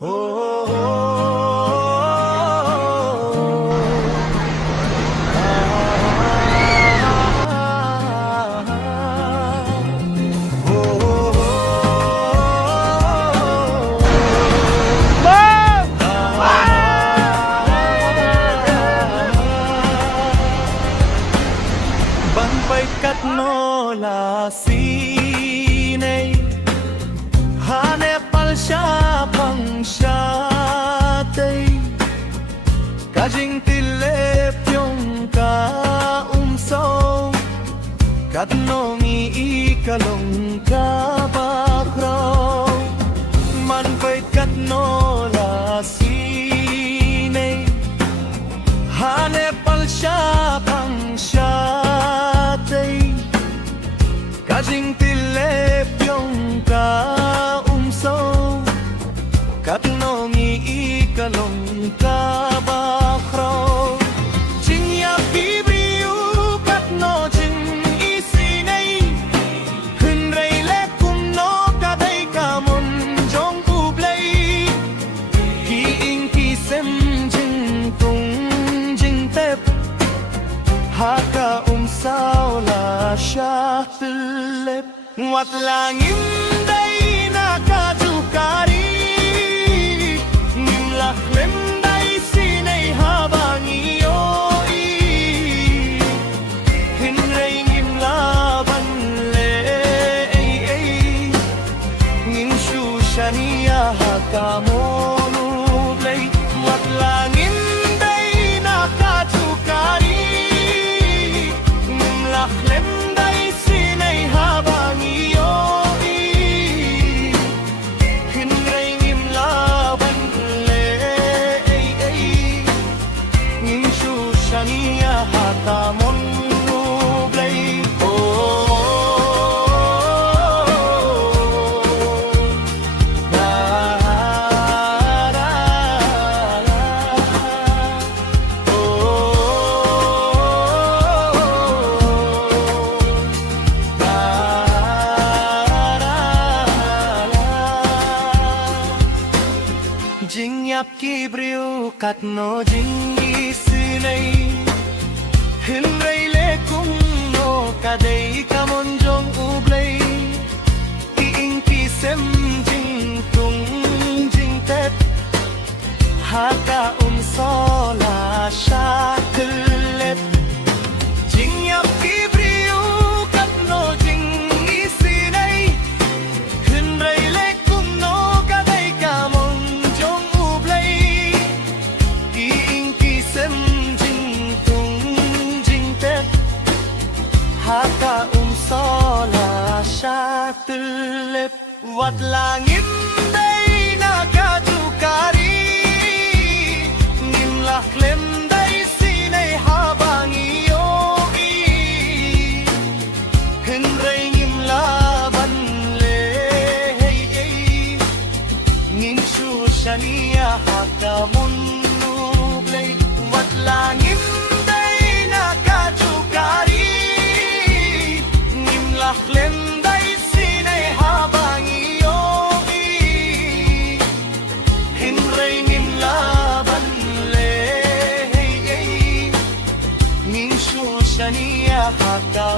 Bay cắt nó là si này hane palsha pangsha tây cả jing tile pyong ka sâu cắt nó mi ka long ka bakro man bay cắt nó là si này hane palsha pangsha Kajing tile pyong ka sâu Kat no ngi ikalong ka bakro Jing ya bibriu kat no jing isi nay Hun rei le kum no ka day ka mon jong u blay Ki ing ki sem jing tung jing tep Haka sao la sha lep Wat langim day na kadukari Nim laklem day sinay habang iyoi Hinray ngim laban le Ngim shushaniya hakamono blay Wat langim day na kadukari Jing yap ki briu kat no jing isinay Hin ray le kung no kaday kamon jong ublay Iing ki sem jing tung jing tet Haka sola sha kulet Jing yap ki briu kat no jing isinay Hin ray le kung no kaday kamon Haka sola sha tulip Wat langim day na kadukari Ngim laklem day sinay habang iyoi Hinray ngim laban le Ngim shushaniya haka munublay Wat langim day na kadukari Laklem day sinay habang iyoi Hinray ngim laban le Ngim shushaniya haka